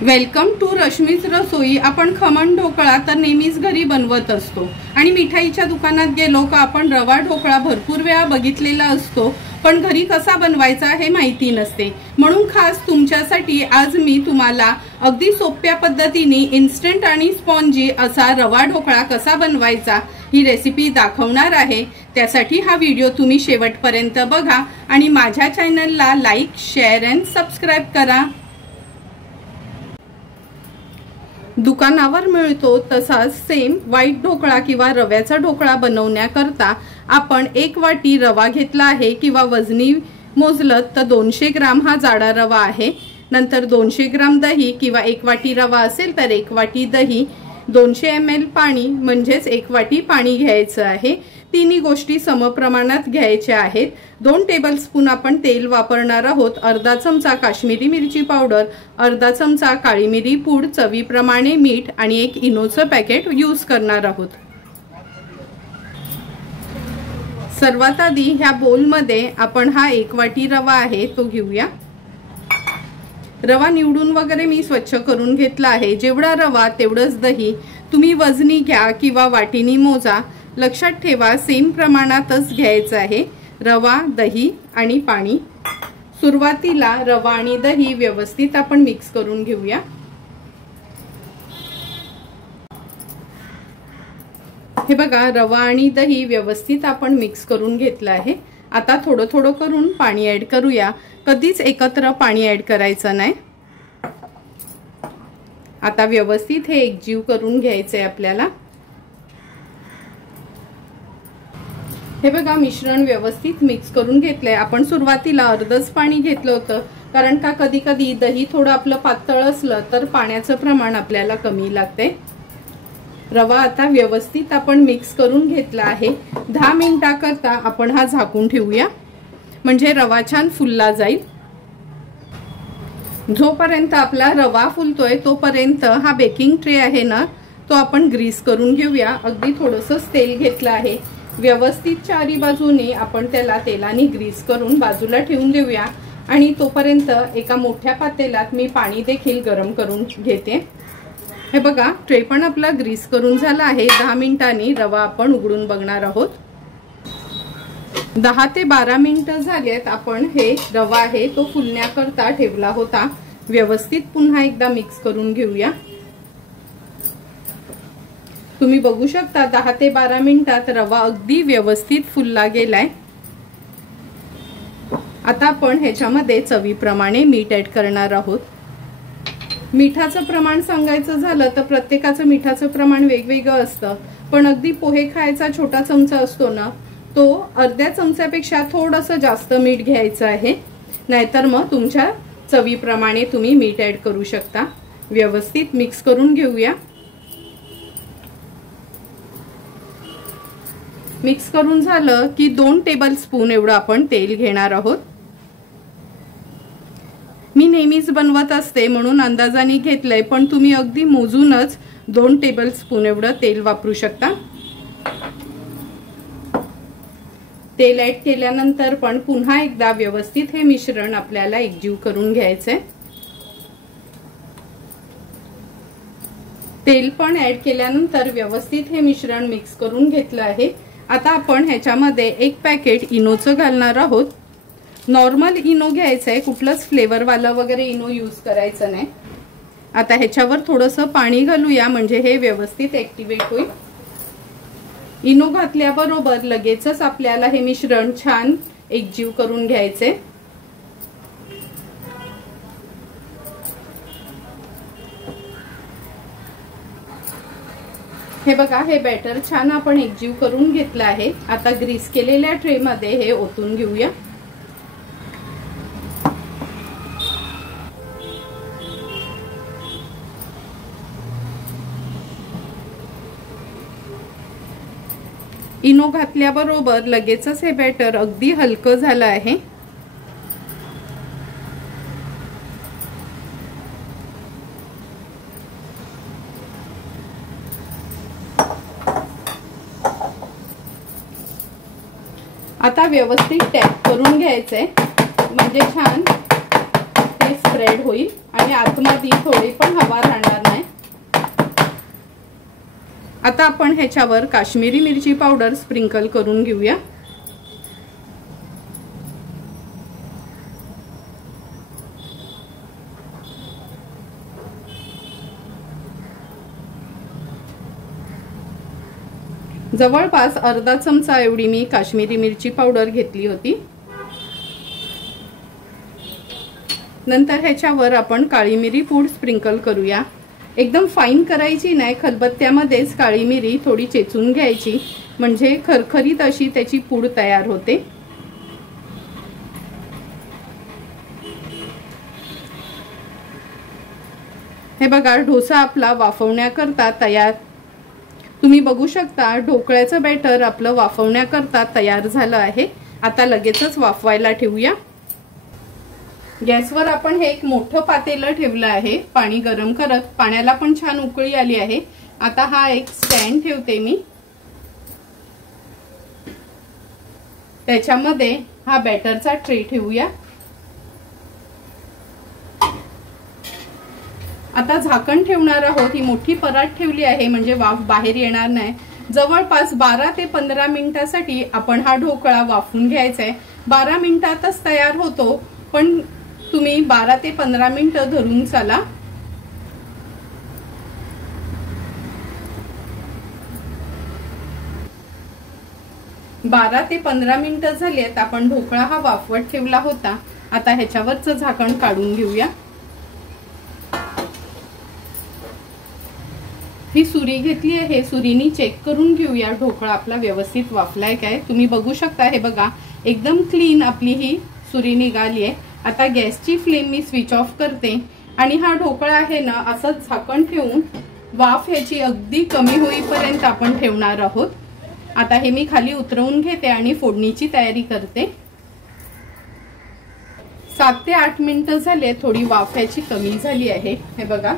Welcome to Rashmi's रसोई। आपण खमण ढोकळा तर नेहमीच घरी बनवत असतो आणि मिठाईच्या दुकानात गेलो का आपण रवा ढोकळा भरपूर वेळा बघितलेला असतो, पण घरी कसा बनवायचा हे माहिती नसते। म्हणून खास तुमच्यासाठी आज मी तुम्हाला अगदी सोप्या पद्धतीने इन्स्टंट आणि स्पॉन्जी असा रवा ढोकळा कसा बनवायचा ही रेसिपी दाखवणार आहे। त्यासाठी हा व्हिडिओ तुम्ही शेवटपर्यंत बघा आणि माझ्या चॅनलला लाईक, शेअर अँड सबस्क्राइब करा। दुकानावर मिळतो तसाच सेम व्हाईट ढोकळा किंवा रव्याचा ढोकळा बनवण्याकरता आपण 1 वाटी रवा घेतला आहे किंवा वजनी मोजलं तर 200 ग्राम हा जाडा रवा आहे। नंतर 200 ग्राम दही किंवा 1 वाटी रवा असेल तर 1 वाटी दही, 200 ml पाणी म्हणजेच 1 वाटी पाणी घ्यायचं आहे। तिन्ही गोष्टी समप्रमाणात घ्यायच्या आहेत। 2 टेबलस्पून आपण तेल वापरणार आहोत। अर्धा चमचा काश्मीरी मिरची पावडर, अर्धा चमचा काळी मिरी पूड, चवीप्रमाणे मीठ आणि 1 इनोचं पॅकेट यूज करणार आहोत। सर्वात आधी ह्या बोलमध्ये आपण हा 1 वाटी रवा आहे तो घेऊया। रवा निवडून वगैरे मी स्वच्छ करून घेतला आहे। जेवढा रवा तेवढंच दही, तुम्ही वजनी घ्या किंवा वाटीनी मोजा। लक्षात ठेवा सेम प्रमाणातच घ्यायचं आहे रवा, दही आणि पाणी। सुरुवातीला रवा आणि दही व्यवस्थित आपण मिक्स करून घेऊया। हे बघा रवा आणि दही व्यवस्थित आपण मिक्स करून घेतलं आहे। आता थोडं थोडं करून पाणी ऍड करूया, कधीच एकत्र पाणी ऍड करायचं नाही। आता व्यवस्थित हे एकजीव करून घ्यायचंय आपल्याला। हे बघा मिश्रण व्यवस्थित मिक्स करून घेतलंय। आपण सुरुवातीला अर्धच पाणी घेतलं होतं, कारण का कधी कधी दही थोडं आपलं पातळ असलं तर पाण्याचं प्रमाण आपल्याला कमी लागते। रवा आता व्यवस्थित आपण मिक्स करून घेतला आहे। 10 मिनिटाकरता आपण हा झाकून ठेवूया, म्हणजे रवा छान फुलला जाईल। जोपर्यंत आपला रवा फुलतोय तोपर्यंत हा बेकिंग ट्रे आहे ना तो आपण ग्रीस करून घेऊया। अगदी थोडंसं तेल घेतलं आहे, व्यवस्थित चारी बाजूने आपण त्याला तेलाने ग्रीस करून बाजूला ठेवून देऊया। आणि तोपर्यंत एका मोठ्या पातेल्यात मी पाणी देखील गरम करून घेते। हे बघा ट्रे पण आपला ग्रीस करून झाला आहे। 10 मिनिटांनी रवा आपण उघडून बघणार आहोत। 10 ते 12 मिनिटं झालेत। आपण हे रवा आहे तो फुलण्याकरता ठेवला होता। व्यवस्थित पुन्हा एकदा मिक्स करून घेऊया। तुम्ही बघू शकता 10 ते 12 मिनिटात रवा अगदी व्यवस्थित फुलला गेलाय। आता आपण ह्याच्यामध्ये चवीप्रमाणे मीठ ऍड करणार आहोत। मिठाचं प्रमाण सांगायचं झालं तर प्रत्येकाचं मिठाचं प्रमाण वेगवेगळं असतं, पण अगदी पोहे खायचा छोटा चमचा असतो ना तो अर्ध्या चमच्यापेक्षा थोडंसं जास्त मीठ घ्यायचं आहे, नाहीतर मग तुमच्या चवीप्रमाणे तुम्ही मीठ ऍड करू शकता। व्यवस्थित मिक्स करून घेऊया। मिक्स करून झालं की 2 टेबलस्पून एवढं आपण तेल घेणार आहोत। मी नेहमीच बनवत असते म्हणून अंदाजाने घेतलंय, पण तुम्ही अगदी मोजूनच 2 टेबलस्पून एवढं तेल वापरू शकता। तेल ऍड केल्यानंतर पण पुन्हा एकदा व्यवस्थित हे मिश्रण आपल्याला एकजीव करून घ्यायचंय। तेल पण ऍड केल्यानंतर व्यवस्थित हे मिश्रण मिक्स करून घेतलं आहे। आता आपण ह्याच्यामध्ये 1 पॅकेट इनोचं घालणार आहोत। नॉर्मल इनो घ्यायचंय, कुठलंच फ्लेवर वाला वगैरे इनो यूज करायचं नाही। आता ह्याच्यावर थोडंसं पाणी घालूया, म्हणजे हे व्यवस्थित ऍक्टिव्हेट होईल। इनो घातल्याबरोबर लगेचच आपल्याला हे मिश्रण छान एकजीव करून घ्यायचे। हे बघा हे बॅटर छान आपण एकजीव करून घेतलं आहे। आता ग्रीस केलेल्या ट्रे मध्ये हे ओतून घेऊया। इनो घातल्याबरोबर लगेचच हे बॅटर अगदी हलकं झालं आहे। आता व्यवस्थित टॅप करून घ्यायचंय, म्हणजे छान ते स्प्रेड स्प्रेड होईल आणि आतमध्ये थोडी पण हवा राहणार नाही। आता आपण ह्याच्यावर काश्मीरी मिरची पावडर स्प्रिंकल करून घेऊया। जवळपास अर्धा चमचा एवढी मी काश्मीरी मिरची पावडर घेतली होती। नंतर ह्याच्यावर आपण काळी मिरी पूड स्प्रिंकल करूया। एकदम फाईन करायची नाही, खलबत्त्यामध्येच काळी मिरी थोडी चेचून घ्यायची, म्हणजे खरखरीत अशी त्याची पूड तयार होते। हे बघा, डोसा आपला वाफवण्याकरता तयार। तुम्ही बघू शकता ढोकळ्याचं बॅटर आपलं वाफवण्याकरता तयार झालं आहे। आता लगेचच वाफवायला ठेवूया। गॅसवर आपण हे एक मोठं पातेलं ठेवलं आहे पाणी गरम करत। पाण्याला पण छान उकळी आली आहे। आता हा एक स्टँड ठेवते मी, त्याच्यामध्ये हा बॅटरचा ट्रे ठेवूया। आता झाकण ठेवणार आहोत। ही मोठी परात ठेवली आहे म्हणजे वाफ बाहेर येणार नाही। जवळपास 12 ते 15 मिनिटांसाठी आपण हा ढोकळा वाफवून घ्यायचा आहे। 12 मिनिटातच तयार होतो, पण तुम्ही 12 ते 15 मिनिटं धरून चाला। बारा ते 15 मिनिटं झालीत। आपण ढोकळा हा वाफवत ठेवला होता। आता ह्याच्यावरचं झाकण काढून घेऊया। ही सुरी घेतली आहे, सुरीनी चेक करून घेऊया ढोकळा आपला व्यवस्थित वाफलाय काय। तुम्ही बघू शकता, हे बघा एकदम क्लीन आपली ही सुरी निघाली आहे। आता गॅसची फ्लेम मी स्विच ऑफ करते आणि हा ढोकळा आहे ना असंच झाकण ठेवून वाफ ह्याची अगदी कमी होईपर्यंत आपण ठेवणार आहोत। आता हे मी खाली उतरवून घेते आणि फोडणीची तयारी करते। 7 ते 8 मिनिटं झाले, थोडी वाफ ह्याची कमी झाली आहे। हे बघा,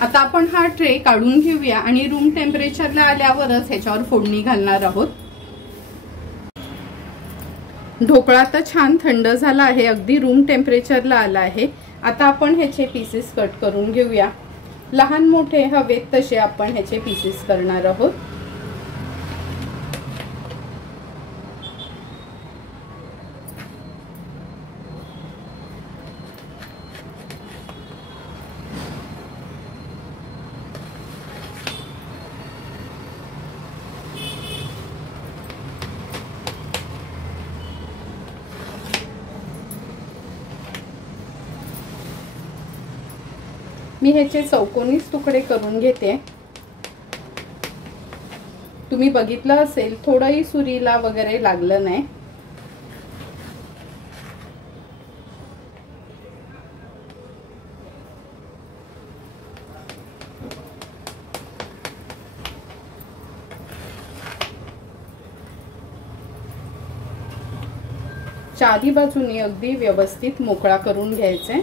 आता आपण हा ट्रे काढून घेऊया आणि रूम टेम्परेचरला आल्यावरच ह्याच्यावर फोडणी घालणार आहोत। ढोकळा आता छान थंड झाला आहे, अगदी रूम टेम्परेचरला आला आहे। आता आपण ह्याचे पीसेस कट करून घेऊया। लहान मोठे हवेत तसे आपण ह्याचे पीसेस करणार आहोत। मी ह्याचे चौकोनीच तुकडे करून घेते। तुम्ही बघितलं असेल थोडंही सुरीला वगैरे लागलं नाही। चारी बाजूनी अगदी व्यवस्थित मोकळा करून घ्यायचे।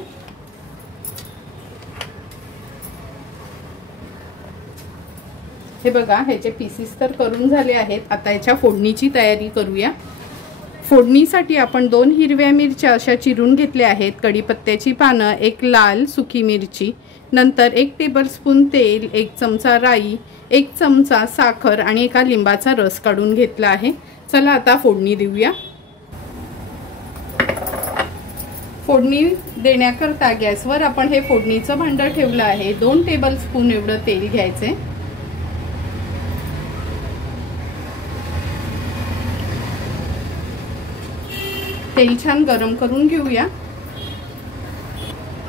हे बघा, ह्याचे पीसेस तर करून झाले आहेत। आता याच्या फोडणीची तयारी करूया। फोडणीसाठी आपण 2 हिरव्या मिरच्या अशा चिरून घेतल्या आहेत, कढीपत्त्याची पानं, 1 लाल सुकी मिरची, नंतर 1 टेबलस्पून तेल, 1 चमचा राई, 1 चमचा साखर आणि एका लिंबाचा रस काढून घेतला आहे। चला आता फोडणी देऊया। फोडणी देण्याकरता गॅसवर आपण हे फोडणीचं भांडं ठेवलं आहे। 2 टेबलस्पून एवढं तेल घ्यायचे। तेल छान गरम करून घेऊया।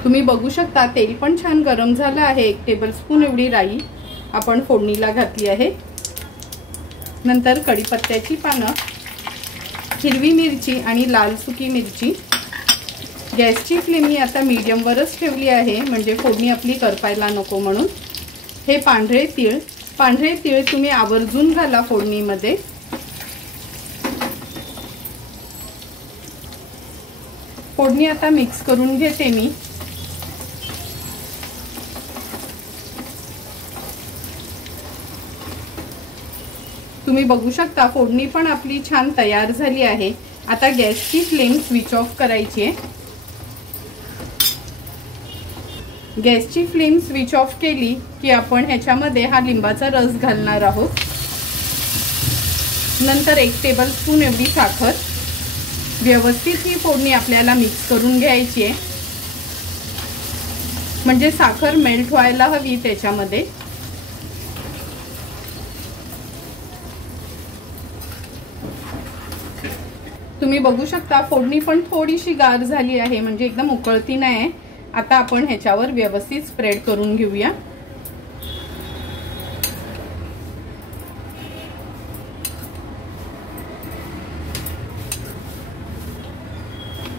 तुम्ही बघू शकता तेल पण छान गरम झालं आहे। 1 टेबलस्पून एवढी राई आपण फोडणीला घातली आहे। नंतर कढीपत्त्याची पानं, हिरवी मिरची आणि लाल सुकी मिरची। गॅसची फ्लेम मी आता मीडियम वरच ठेवली आहे, म्हणजे फोडणी आपली करपायला नको म्हणून। हे पांढरे तीळ तुम्ही आवर्जून घाला फोडणीमध्ये। फोडणी आता मिक्स करून घेते मी। तुम्ही बघू शकता फोडणी पण आपली छान तयार झाली आहे। आता गॅसची फ्लेम स्विच ऑफ करायची आहे। गॅसची फ्लेम स्विच ऑफ केली की आपण ह्याच्यामध्ये हा लिंबाचा रस घालणार आहोत। नंतर 1 टेबलस्पून एवढी साखर, व्यवस्थित ही फोडणी आपल्याला मिक्स करून घ्यायची आहे, म्हणजे साखर मेल्ट व्हायला हवी त्याच्यामध्ये। तुम्ही बघू शकता फोडणी पण थोडीशी गार झाली आहे, म्हणजे एकदम उकळती नाही। आता आपण ह्याच्यावर व्यवस्थित स्प्रेड करून घेऊया।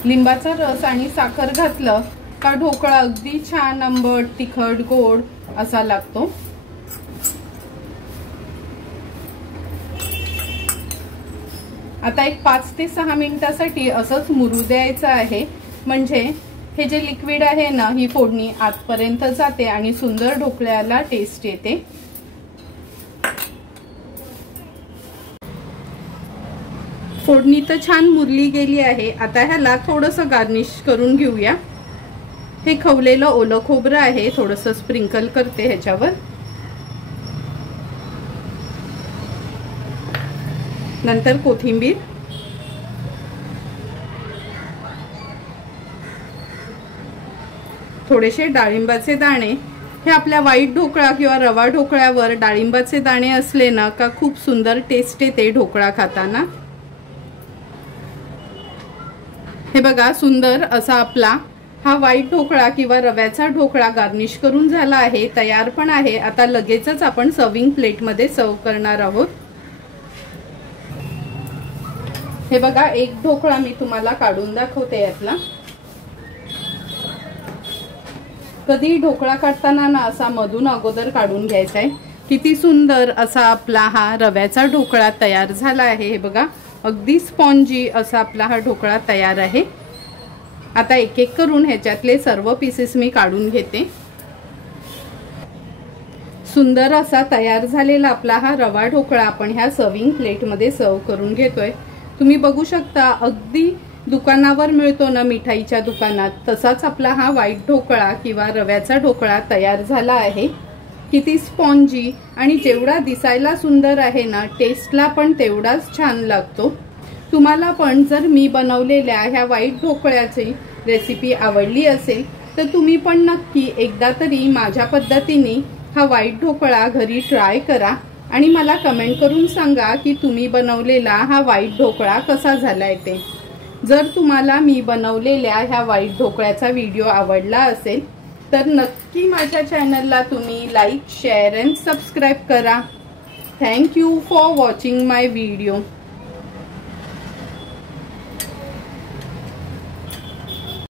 लिंबाचा रस आणि साखर घातलं का ढोकळा अगदी छान आंबट, तिखट, गोड असा लागतो। आता एक 5 ते 6 मिनिटांसाठी असंच मुरू द्यायचं आहे, म्हणजे हे जे लिक्विड आहे ना, ही फोडणी आतपर्यंत जाते आणि सुंदर ढोकळ्याला टेस्ट येते। फोडणी तर छान मुरली गेली आहे। आता ह्याला थोडंसं गार्निश करून घेऊया। हे खवलेलं ओलं खोबरं आहे, थोडंसं स्प्रिंकल करते ह्याच्यावर। नंतर कोथिंबीर, थोडेसे डाळिंबाचे दाणे। हे आपल्या व्हाईट ढोकळा किंवा रवा ढोकळ्यावर डाळिंबाचे दाणे असले ना का खूप सुंदर टेस्ट येते ढोकळा खाताना। हे बघा, सुंदर असा आपला हा व्हाईट ढोकळा किंवा रव्याचा ढोकळा गार्निश करून झाला आहे, तयार पण आहे। आता लगेचच आपण सर्विंग प्लेटमध्ये सर्व करणार आहोत। हे बघा, एक ढोकळा मी तुम्हाला काढून दाखवते यातला। कधी ढोकळा काढताना ना असा मधून अगोदर काढून घ्यायचा आहे। किती सुंदर असा आपला हा रव्याचा ढोकळा तयार झाला आहे। हे बघा, अगदी स्पॉन्जी असा आपला हा ढोकळा तयार आहे। आता एक एक करून ह्याच्यातले सर्व पीसेस मी काढून घेते। सुंदर असा तयार झालेला आपला हा रवा ढोकळा आपण ह्या सर्विंग प्लेटमध्ये सर्व करून घेतोय। तुम्ही बघू शकता, अगदी दुकानावर मिळतो ना मिठाईच्या दुकानात, तसाच आपला हा व्हाईट ढोकळा किंवा रव्याचा ढोकळा तयार झाला आहे। किती स्पॉन्जी आणि जेवढा दिसायला सुंदर आहे ना, टेस्टला पण तेवढाच छान लागतो। तुम्हाला पण जर मी बनवलेल्या ह्या व्हाईट ढोकळ्याची रेसिपी आवडली असेल तर तुम्ही पण नक्की एकदा तरी माझ्या पद्धतीने हा व्हाईट ढोकळा घरी ट्राय करा आणि मला कमेंट करून सांगा की तुम्ही बनवलेला हा व्हाईट ढोकळा कसा झालाय ते। जर तुम्हाला मी बनवलेल्या ह्या व्हाईट ढोकळ्याचा व्हिडिओ आवडला असेल तर नक्की माझ्या चॅनलला तुम्ही लाईक, शेअर अँड सबस्क्राईब करा। Thank you for watching my video.